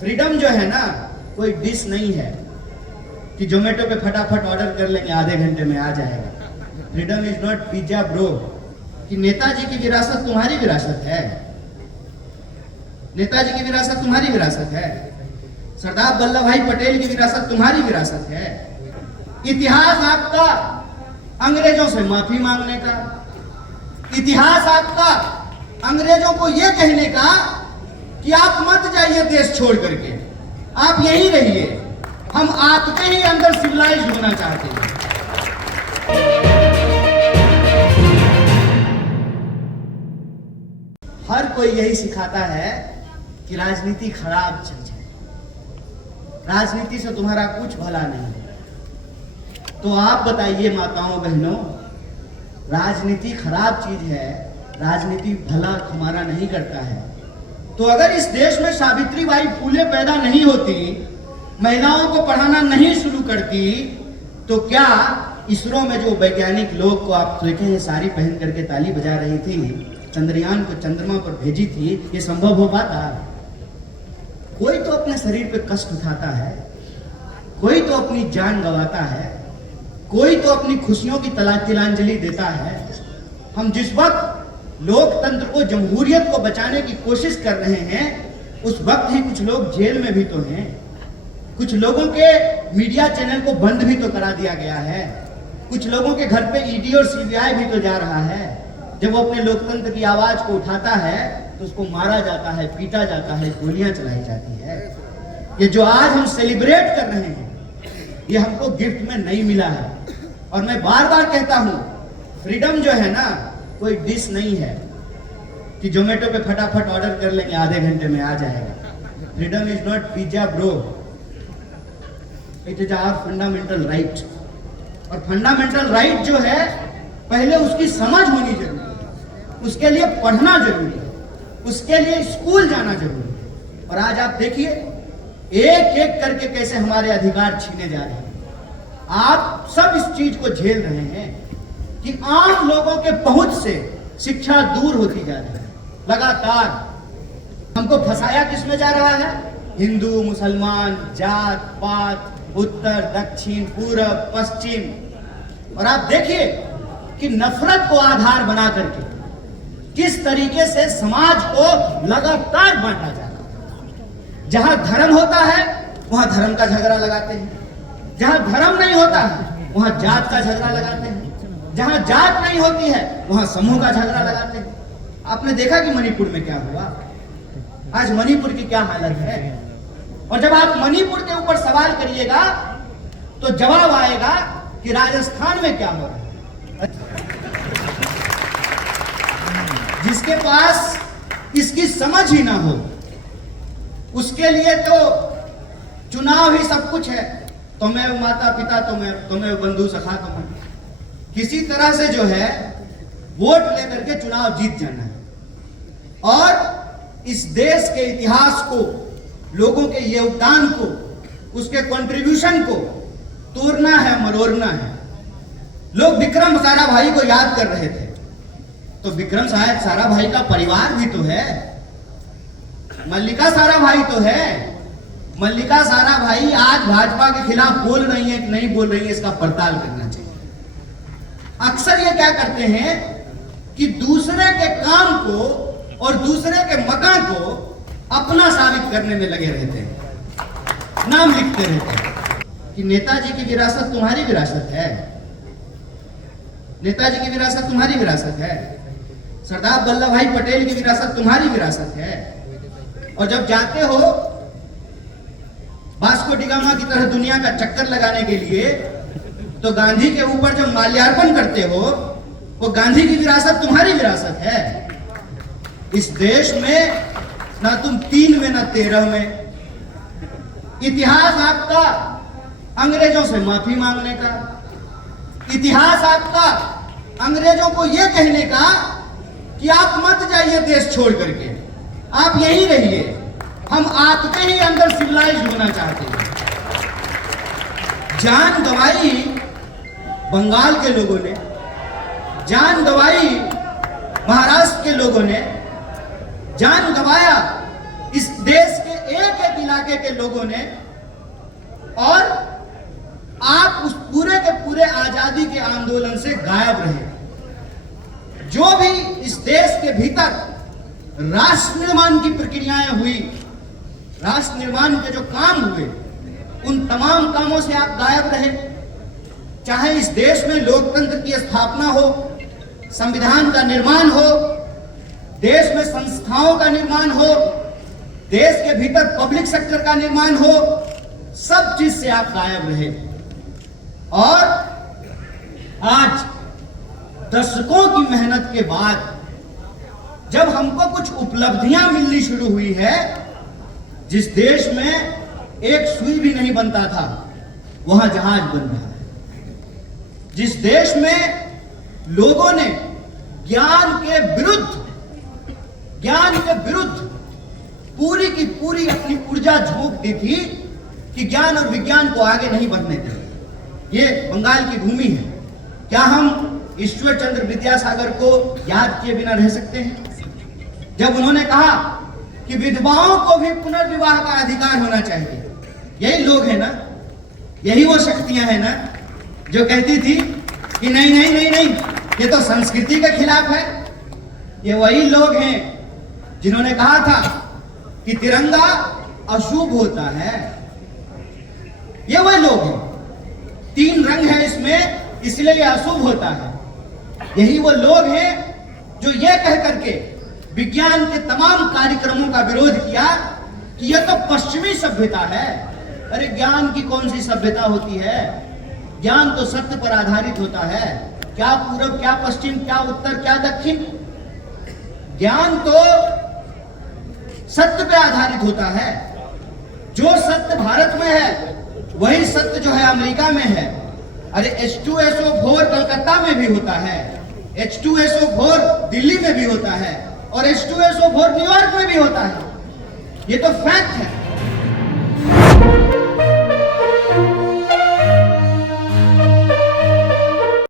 Freedom जो है ना कोई डिश नहीं है कि जोमेटो पे फटाफट ऑर्डर कर लेंगे आधे घंटे में आ जाएगा। Freedom is not pizza bro. कि नेताजी की विरासत तुम्हारी विरासत है, नेताजी की विरासत तुम्हारी विरासत है, सरदार वल्लभ भाई पटेल की विरासत तुम्हारी विरासत है। इतिहास आपका अंग्रेजों से माफी मांगने का, इतिहास आपका अंग्रेजों को यह कहने का कि आप मत जाइए देश छोड़ करके, आप यहीं रहिए, हम आपके ही अंदर सिविलाइज्ड होना चाहते हैं। हर कोई यही सिखाता है कि राजनीति खराब चीज है, राजनीति से तुम्हारा कुछ भला नहीं है। तो आप बताइए माताओं बहनों, राजनीति खराब चीज है, राजनीति भला हमारा नहीं करता है। तो अगर इस देश में सावित्रीबाई फूले पैदा नहीं होती, महिलाओं को पढ़ाना नहीं शुरू करती, तो क्या इसरो में जो वैज्ञानिक लोग को आप देखे हैं साड़ी पहन करके ताली बजा रही थी, चंद्रयान को चंद्रमा पर भेजी थी, ये संभव हो पाता? कोई तो अपने शरीर पे कष्ट उठाता है, कोई तो अपनी जान गंवाता है, कोई तो अपनी खुशियों की तिलांजलि देता है। हम जिस वक्त लोकतंत्र को, जमहूरियत को बचाने की कोशिश कर रहे हैं, उस वक्त ही कुछ लोग जेल में भी तो हैं, कुछ लोगों के मीडिया चैनल को बंद भी तो करा दिया गया है, कुछ लोगों के घर पे ईडी और सीबीआई भी तो जा रहा है। जब वो अपने लोकतंत्र की आवाज को उठाता है तो उसको मारा जाता है, पीटा जाता है, गोलियां चलाई जाती है। ये जो आज हम सेलिब्रेट कर रहे हैं, ये हमको गिफ्ट में नहीं मिला है। और मैं बार बार कहता हूं, फ्रीडम जो है ना कोई डिश नहीं है कि जोमेटो पे फटाफट ऑर्डर कर लेंगे आधे घंटे में आ जाएगा। Freedom is not pizza bro, it is our fundamental right. और फंडामेंटल राइट जो है, पहले उसकी समझ होनी जरूरी है, उसके लिए पढ़ना जरूरी है, उसके लिए स्कूल जाना जरूरी है। और आज आप देखिए एक एक करके कैसे हमारे अधिकार छीने जा रहे हैं। आप सब इस चीज को झेल रहे हैं कि आम लोगों के पहुंच से शिक्षा दूर होती जा रही है। लगातार हमको फंसाया किसमें जा रहा है? हिंदू, मुसलमान, जात पात, उत्तर दक्षिण, पूरब पश्चिम। और आप देखिए कि नफरत को आधार बना करके किस तरीके से समाज को लगातार बांटा जा रहा है। जहां धर्म होता है वहां धर्म का झगड़ा लगाते हैं, जहां धर्म नहीं होता है वहां जात का झगड़ा लगाते हैं, जहां जात नहीं होती है वहां समूह का झगड़ा लगाते हैं। आपने देखा कि मणिपुर में क्या हुआ? आज मणिपुर की क्या हालत है? और जब आप मणिपुर के ऊपर सवाल करिएगा तो जवाब आएगा कि राजस्थान में क्या हो रहा है। जिसके पास इसकी समझ ही ना हो, उसके लिए तो चुनाव ही सब कुछ है। तुम्हें माता पिता, तुम्हें बंधु सखा, तुम्हें किसी तरह से जो है वोट लेकर के चुनाव जीत जाना है और इस देश के इतिहास को, लोगों के योगदान को, उसके कंट्रीब्यूशन को तोड़ना है, मरोड़ना है। लोग विक्रम साराभाई को याद कर रहे थे, तो विक्रम साराभाई का परिवार भी तो है, मल्लिका साराभाई तो है। मल्लिका साराभाई आज भाजपा के खिलाफ बोल रही है कि नहीं बोल रही है, इसका पड़ताल करना चाहिए। अक्सर ये क्या करते हैं कि दूसरे के काम को और दूसरे के मकान को अपना साबित करने में लगे रहते हैं, नाम लिखते रहते हैं कि नेताजी की विरासत तुम्हारी विरासत है, नेताजी की विरासत तुम्हारी विरासत है, सरदार वल्लभ भाई पटेल की विरासत तुम्हारी विरासत है। और जब जाते हो वास्को डी गामा की तरह दुनिया का चक्कर लगाने के लिए, तो गांधी के ऊपर जब माल्यार्पण करते हो, वो गांधी की विरासत तुम्हारी विरासत है। इस देश में ना तुम 3 में ना 13 में। इतिहास आपका अंग्रेजों से माफी मांगने का, इतिहास आपका अंग्रेजों को यह कहने का कि आप मत जाइए देश छोड़ करके, आप यहीं रहिए, हम आपके ही अंदर सिविलाइज्ड होना चाहते हैं। जान गंवाई बंगाल के लोगों ने, जान गंवाई महाराष्ट्र के लोगों ने, जान गंवाया इस देश के एक एक इलाके के लोगों ने, और आप उस पूरे के पूरे आजादी के आंदोलन से गायब रहे। जो भी इस देश के भीतर राष्ट्र निर्माण की प्रक्रियाएं हुई, राष्ट्र निर्माण के जो काम हुए, उन तमाम कामों से आप गायब रहे। चाहे इस देश में लोकतंत्र की स्थापना हो, संविधान का निर्माण हो, देश में संस्थाओं का निर्माण हो, देश के भीतर पब्लिक सेक्टर का निर्माण हो, सब चीज से आप गायब रहे। और आज दशकों की मेहनत के बाद जब हमको कुछ उपलब्धियां मिलनी शुरू हुई है, जिस देश में एक सुई भी नहीं बनता था वहां जहाज बन रहा है, जिस देश में लोगों ने ज्ञान के विरुद्ध पूरी की पूरी अपनी ऊर्जा झोंक दी थी कि ज्ञान और विज्ञान को आगे नहीं बढ़ने देंगे। ये बंगाल की भूमि है। क्या हम ईश्वर चंद्र विद्यासागर को याद किए बिना रह सकते हैं? जब उन्होंने कहा कि विधवाओं को भी पुनर्विवाह का अधिकार होना चाहिए, यही लोग हैं ना, यही वो शक्तियां हैं ना जो कहती थी कि नहीं नहीं नहीं नहीं, ये तो संस्कृति के खिलाफ है। ये वही लोग हैं जिन्होंने कहा था कि तिरंगा अशुभ होता है। ये वही लोग हैं, 3 रंग है इसमें, इसलिए ये अशुभ होता है। यही वो लोग हैं जो ये कह करके विज्ञान के तमाम कार्यक्रमों का विरोध किया कि यह तो पश्चिमी सभ्यता है। अरे ज्ञान की कौन सी सभ्यता होती है? ज्ञान तो सत्य पर आधारित होता है। क्या पूरब, क्या पश्चिम, क्या उत्तर, क्या दक्षिण? ज्ञान तो सत्य पे आधारित होता है। जो सत्य भारत में है वही सत्य जो है अमेरिका में है। अरे H2SO4 कलकत्ता में भी होता है, H2SO4 दिल्ली में भी होता है, और H2SO4 न्यूयॉर्क में भी होता है। ये तो फैक्ट है।